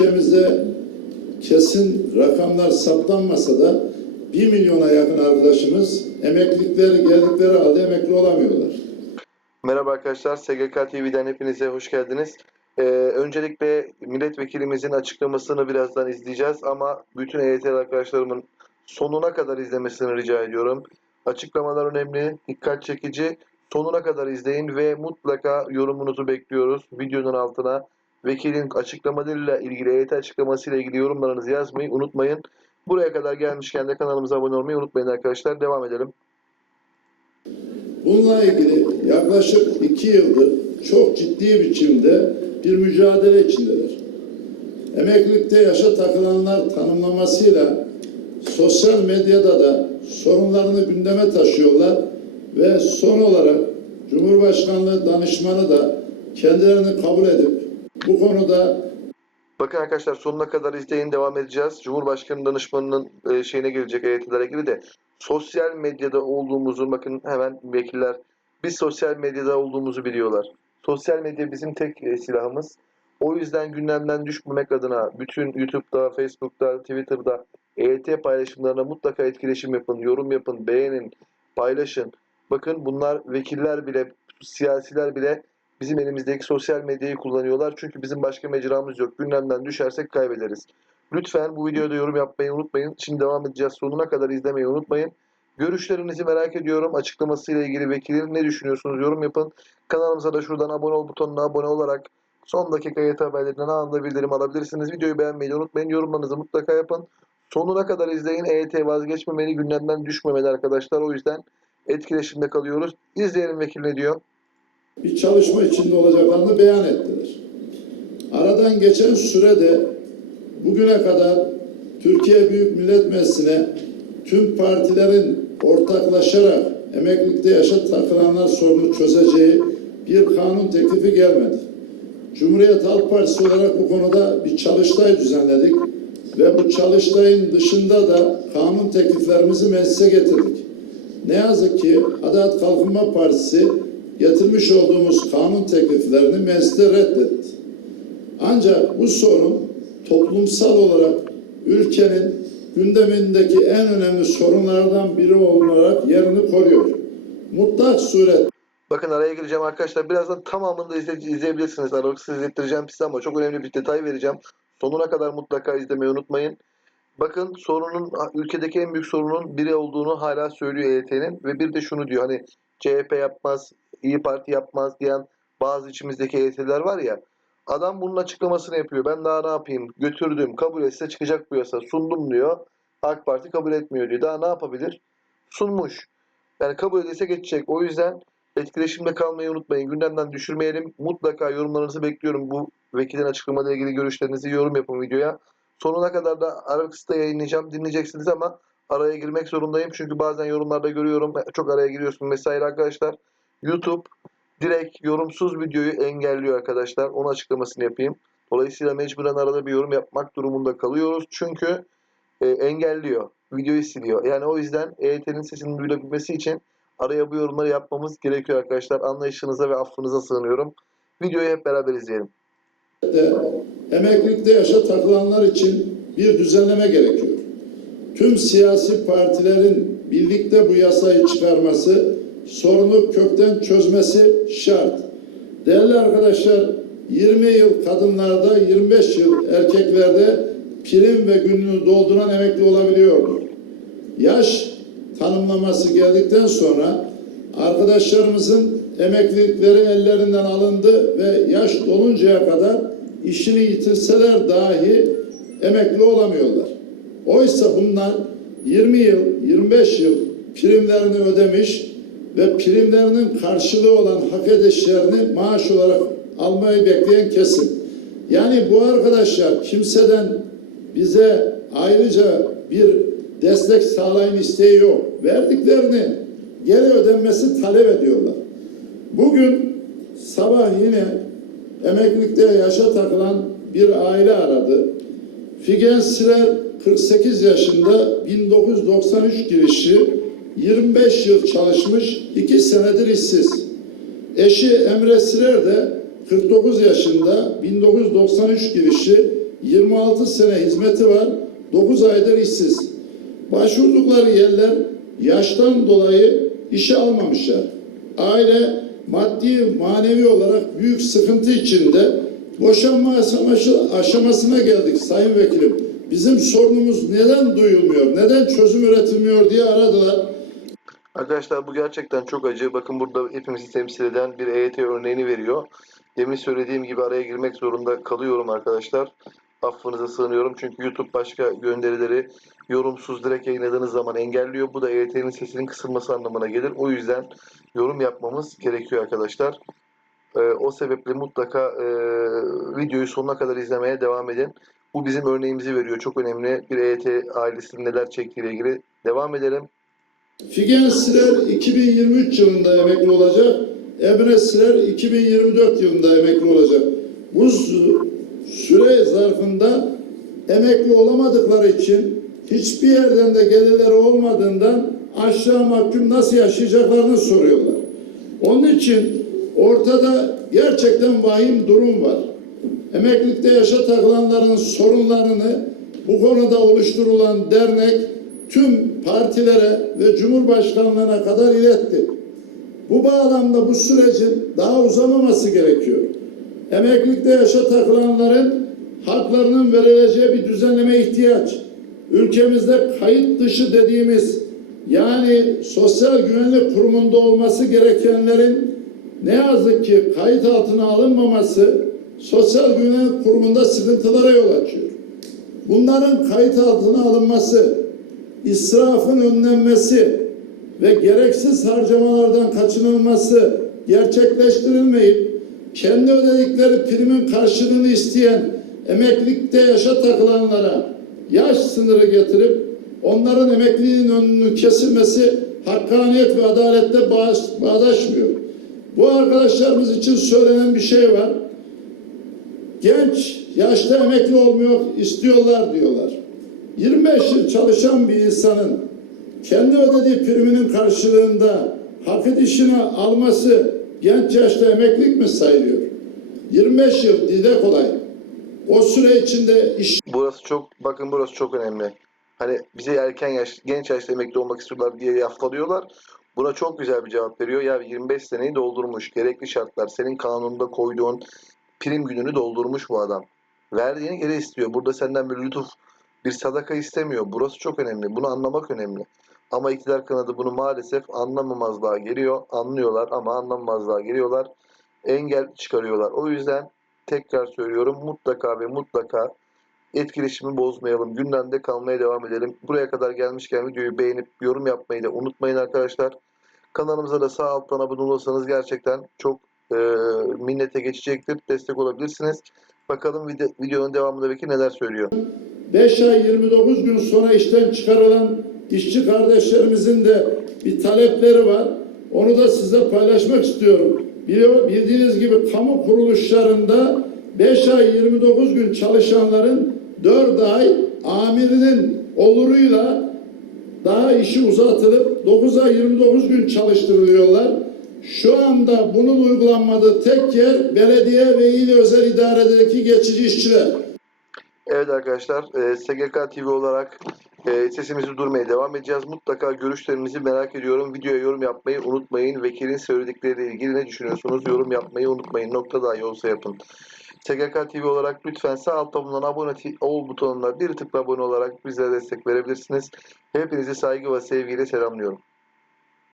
ülkemizde kesin rakamlar saptanmasa da 1 milyona yakın arkadaşımız emeklilikleri geldikleri halde emekli olamıyorlar. Merhaba arkadaşlar, SGK TV'den hepinize hoş geldiniz. Ee, öncelikle milletvekilimizin açıklamasını birazdan izleyeceğiz ama bütün EYT arkadaşlarımın sonuna kadar izlemesini rica ediyorum. Açıklamalar önemli, dikkat çekici. Sonuna kadar izleyin ve mutlaka yorumunuzu bekliyoruz. Videonun altına vekilin açıklamalarıyla ilgili, EYT açıklamasıyla ilgili yorumlarınızı yazmayı unutmayın. Buraya kadar gelmişken de kanalımıza abone olmayı unutmayın arkadaşlar. Devam edelim. Bununla ilgili yaklaşık iki yıldır çok ciddi biçimde bir mücadele içindeler. Emeklilikte yaşa takılanlar tanımlamasıyla sosyal medyada da sorunlarını gündeme taşıyorlar ve son olarak Cumhurbaşkanlığı danışmanı da kendilerini kabul edip bu konuda Bakın arkadaşlar sonuna kadar izleyin devam edeceğiz. Cumhurbaşkanı danışmanının e, şeyine gelecek EYT'lere ilgili de sosyal medyada olduğumuzu bakın hemen vekiller biz sosyal medyada olduğumuzu biliyorlar. Sosyal medya bizim tek e, silahımız. O yüzden gündemden düşmemek adına bütün YouTube'da, Facebook'ta, Twitter'da EYT paylaşımlarına mutlaka etkileşim yapın, yorum yapın, beğenin, paylaşın. Bakın bunlar vekiller bile, siyasiler bile bizim elimizdeki sosyal medyayı kullanıyorlar. Çünkü bizim başka mecramız yok. Gündemden düşersek kaybederiz. Lütfen bu videoda yorum yapmayı unutmayın. Şimdi devam edeceğiz. Sonuna kadar izlemeyi unutmayın. Görüşlerinizi merak ediyorum. Açıklamasıyla ilgili vekilin ne düşünüyorsunuz? Yorum yapın. Kanalımıza da şuradan abone ol butonuna abone olarak son dakika EYT haberlerinden anında bildirim alabilirsiniz. Videoyu beğenmeyi unutmayın. Yorumlarınızı mutlaka yapın. Sonuna kadar izleyin. EYT vazgeçmemeli, gündemden düşmemeli arkadaşlar. O yüzden etkileşimde kalıyoruz. İzleyelim vekil ne diyor. Bir çalışma içinde olacaklarını beyan ettiler. Aradan geçen sürede bugüne kadar Türkiye Büyük Millet Meclisi'ne tüm partilerin ortaklaşarak emeklilikte yaşa takılanlar sorunu çözeceği bir kanun teklifi gelmedi. Cumhuriyet Halk Partisi olarak bu konuda bir çalıştay düzenledik ve bu çalıştayın dışında da kanun tekliflerimizi meclise getirdik. Ne yazık ki Adalet Kalkınma Partisi getirmiş olduğumuz kanun tekliflerini mecliste reddetti. Ancak bu sorun toplumsal olarak ülkenin gündemindeki en önemli sorunlardan biri olarak yerini koruyor. Mutlak suret Bakın araya gireceğim arkadaşlar. Birazdan tamamını da izle, izleyebilirsiniz. Aralıksız izlettireceğim size ama çok önemli bir detay vereceğim. Sonuna kadar mutlaka izlemeyi unutmayın. Bakın sorunun ülkedeki en büyük sorunun biri olduğunu hala söylüyor EYT'nin ve bir de şunu diyor hani CHP yapmaz, İyi Parti yapmaz diyen bazı içimizdeki EYT'liler var ya adam bunun açıklamasını yapıyor. Ben daha ne yapayım? Götürdüm, kabul etse çıkacak bu yasa. Sundum diyor. AK Parti kabul etmiyor diyor. Daha ne yapabilir? Sunmuş. Yani kabul edilse geçecek. O yüzden etkileşimde kalmayı unutmayın. Gündemden düşürmeyelim. Mutlaka yorumlarınızı bekliyorum. Bu vekilin açıklamayla ilgili görüşlerinizi yorum yapın videoya. Sonuna kadar da Aralıksız'da yayınlayacağım. Dinleyeceksiniz ama araya girmek zorundayım. Çünkü bazen yorumlarda görüyorum. Çok araya giriyorsun vesaire arkadaşlar. YouTube direkt yorumsuz videoyu engelliyor arkadaşlar. Onun açıklamasını yapayım. Dolayısıyla mecburen arada bir yorum yapmak durumunda kalıyoruz. Çünkü e, engelliyor. Videoyu siliyor. Yani o yüzden EYT'nin sesinin duyulabilmesi için araya bu yorumları yapmamız gerekiyor arkadaşlar. Anlayışınıza ve affınıza sığınıyorum. Videoyu hep beraber izleyelim. emeklilikte yaşa takılanlar için bir düzenleme gerekiyor. Tüm siyasi partilerin birlikte bu yasayı çıkarması, sorunu kökten çözmesi şart. Değerli arkadaşlar, 20 yıl kadınlarda, 25 yıl erkeklerde prim ve gününü dolduran emekli olabiliyor. Yaş tanımlaması geldikten sonra arkadaşlarımızın emeklilikleri ellerinden alındı ve yaş doluncaya kadar işini yitirseler dahi emekli olamıyorlar. Oysa bunlar 20 yıl, 25 yıl primlerini ödemiş ve primlerinin karşılığı olan hak edişlerini maaş olarak almayı bekleyen kesim. Yani bu arkadaşlar kimseden bize ayrıca bir destek sağlayın isteği yok. Verdiklerini geri ödenmesi talep ediyorlar. Bugün sabah yine emeklilikte yaşa takılan bir aile aradı. Figen Siler 48 yaşında 1993 girişi 25 yıl çalışmış 2 senedir işsiz. Eşi Emre Sirer de 49 yaşında 1993 girişi 26 sene hizmeti var. 9 aydır işsiz. Başvurdukları yerler yaştan dolayı işe almamışlar. Aile maddi manevi olarak büyük sıkıntı içinde boşanma aşaması, aşamasına geldik Sayın Vekilim. Bizim sorunumuz neden duyulmuyor, neden çözüm üretilmiyor diye aradılar. Arkadaşlar bu gerçekten çok acı. Bakın burada hepimizi temsil eden bir EYT örneğini veriyor. Demin söylediğim gibi araya girmek zorunda kalıyorum arkadaşlar. Affınıza sığınıyorum çünkü YouTube başka gönderileri yorumsuz direkt yayınladığınız zaman engelliyor. Bu da EYT'nin sesinin kısılması anlamına gelir. O yüzden yorum yapmamız gerekiyor arkadaşlar. Ee, o sebeple mutlaka e, videoyu sonuna kadar izlemeye devam edin. Bu bizim örneğimizi veriyor. Çok önemli. Bir EYT ailesinin neler çektiğiyle ilgili. Devam edelim. Figen Siler 2023 yılında emekli olacak. Emre Siler 2024 yılında emekli olacak. Bu sü- süre zarfında emekli olamadıkları için hiçbir yerden de gelirleri olmadığından aşağı mahkum nasıl yaşayacaklarını soruyorlar. Onun için ortada gerçekten vahim durum var. Emeklilikte yaşa takılanların sorunlarını bu konuda oluşturulan dernek tüm partilere ve Cumhurbaşkanlığına kadar iletti. Bu bağlamda bu sürecin daha uzamaması gerekiyor. Emeklilikte yaşa takılanların haklarının verileceği bir düzenleme ihtiyaç. Ülkemizde kayıt dışı dediğimiz yani sosyal güvenlik kurumunda olması gerekenlerin ne yazık ki kayıt altına alınmaması sosyal güvenlik kurumunda sıkıntılara yol açıyor. Bunların kayıt altına alınması, israfın önlenmesi ve gereksiz harcamalardan kaçınılması gerçekleştirilmeyip kendi ödedikleri primin karşılığını isteyen emeklilikte yaşa takılanlara yaş sınırı getirip onların emekliliğin önünün kesilmesi hakkaniyet ve adalette bağdaşmıyor. Bu arkadaşlarımız için söylenen bir şey var. Genç yaşta emekli olmuyor istiyorlar diyorlar. 25 yıl çalışan bir insanın kendi ödediği priminin karşılığında hak edişini alması genç yaşta emeklilik mi sayılıyor? 25 yıl dile kolay. O süre içinde iş Burası çok, bakın burası çok önemli. Hani bize erken yaş, genç yaşta emekli olmak istiyorlar diye yaftalıyorlar. Buna çok güzel bir cevap veriyor. Ya 25 seneyi doldurmuş. Gerekli şartlar, senin kanununda koyduğun prim gününü doldurmuş bu adam. Verdiğini geri istiyor. Burada senden bir lütuf, bir sadaka istemiyor. Burası çok önemli. Bunu anlamak önemli. Ama iktidar kanadı bunu maalesef anlamamazlığa geliyor. Anlıyorlar ama anlamamazlığa geliyorlar. Engel çıkarıyorlar. O yüzden tekrar söylüyorum mutlaka ve mutlaka etkileşimi bozmayalım. Gündemde kalmaya devam edelim. Buraya kadar gelmişken videoyu beğenip yorum yapmayı da unutmayın arkadaşlar. Kanalımıza da sağ alttan abone olursanız gerçekten çok e, minnete geçecektir. Destek olabilirsiniz. Bakalım vide- videonun devamında Bekir neler söylüyor. 5 ay 29 gün sonra işten çıkarılan işçi kardeşlerimizin de bir talepleri var. Onu da size paylaşmak istiyorum. Bildiğiniz gibi kamu kuruluşlarında 5 ay 29 gün çalışanların 4 ay amirinin oluruyla daha işi uzatılıp 9 ay 29 gün çalıştırılıyorlar. Şu anda bunun uygulanmadığı tek yer belediye ve il özel idaredeki geçici işçiler. Evet arkadaşlar, e, SGK TV olarak e, sesimizi durmaya devam edeceğiz. Mutlaka görüşlerinizi merak ediyorum. Videoya yorum yapmayı unutmayın. Vekilin söyledikleriyle ilgili ne düşünüyorsunuz? Yorum yapmayı unutmayın. Nokta dahi olsa yapın. SGK TV olarak lütfen sağ altta bulunan abone ol butonuna bir tıkla abone olarak bizlere destek verebilirsiniz. Hepinizi saygı ve sevgiyle selamlıyorum.